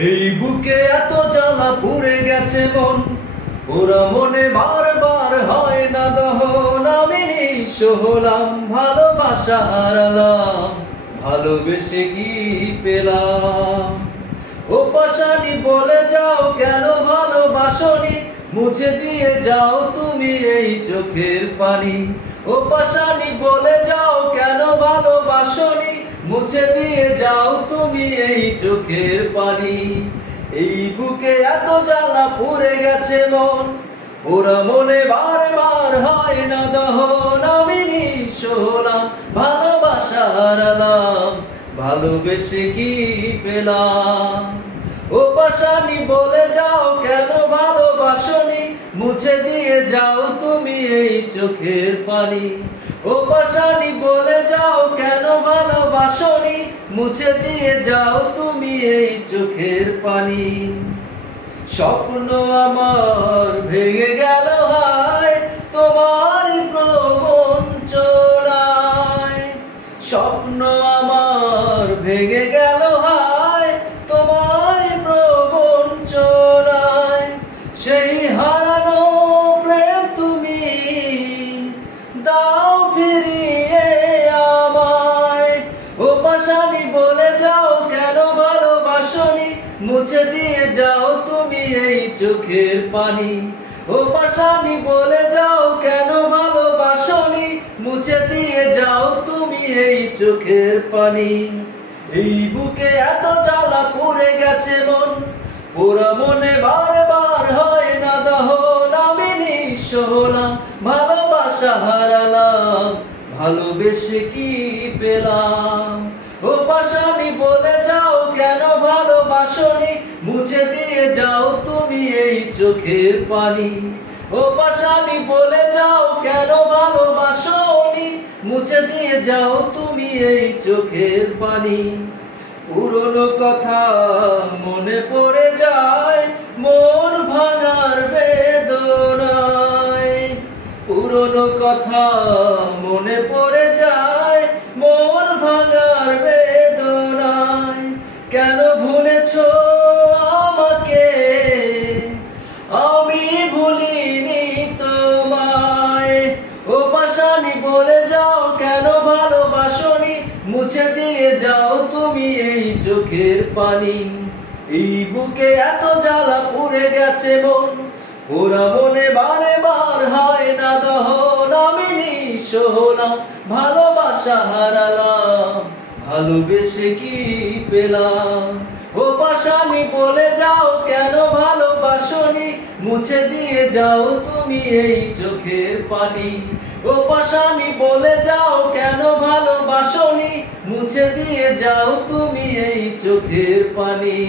এই বুকে এত জ্বালা পুড়ে গেছে মন, ওরা মনে বারবার হয় না দহন। আমি নিঃস্ব হলাম, ভালোবাসা হারালাম, ভালোবেসে কি পেলাম? ও পাশানি বলে যাও কেন ভালোবাসনি, মুছে দিয়ে যাও তুমি এই চোখের পানি। ও পাশানি বলে যাও কেন ভালোবাসনি, মুছে দিয়ে যাও তুমি এই চোখের পানি। এই বুকে এত জ্বালা পুড়ে গেছে মন, ওরা মনে বারবার হয় না দহন। আমি নিঃস্ব হলাম, ভালোবাসা হারালাম, ভালোবেসে কি পেলাম? ও পাশানি বলে যাও কেন ভালোবাসনি, মুছে দিয়ে যাও তুমি এই চোখের পানি। ও পাশানি বলে যাও কেন ভালোবাসনি, মুছে দিয়ে যাও তুমি এই চোখের পানি। স্বপ্ন আমার ভেঙে গেল হায় তোমার প্রবঞ্চনায়। স্বপ্ন আমার ভেঙে গেল হায় তোমার প্রবঞ্চনায়। সেই হারানো প্রেম তুমি দাও ফিরিয়ে আমায়। ও পাশানি বলে যাও কেন ভালোবাসনি, মুছে দিয়ে যাও তুমি এই চোখের পানি। ও পাশানি বলে যাও কেন ভালোবাসনি, মুছে দিয়ে যাও তুমি এই চোখের পানি। এই বুকে এত জ্বালা পুড়ে গেছে মন, ওরা মনে বারবার হয় না দহন। আমি নিঃস্ব হলাম, ভালোবাসা হারালাম, ভালোবেসে কি পেলাম? ও পাশানি বলে যাও কেন ভালোবাসনি, মুছে দিয়ে যাও তুমি এই চোখের পানি। ও পাশানি বলে যাও কেন ভালোবাসনি, মুছে দিয়ে যাও তুমি এই চোখের পানি। পুরনো কথা মনে পড়ে যায় মন ভাঙার বেদনায়। পুরনো কথা মনে পড়ে যায় মন ভাঙার বেদনায়। কেন ভুলেছো আমাকে, আমি ভুলিনি তোমায়। ও পাশানি বলে যাও কেন ভালোবাসনি, মুছে দিয়ে যাও তুমি এই চোখের পানি। এই বুকে এত জ্বালা পুড়ে গেছে মন, ওরা মনে বারে বার হয় না দহন। আমি নিঃস্ব হলাম, ভালোবাসা হারালাম, ভালোবেসে কি পেলাম? ও পাশানি বলে যাও কেন ভালোবাসনি, মুছে দিয়ে যাও তুমি এই চোখের পানি। ও পাশানি বলে যাও কেন ভালোবাসনি, মুছে দিয়ে যাও তুমি এই চোখের পানি।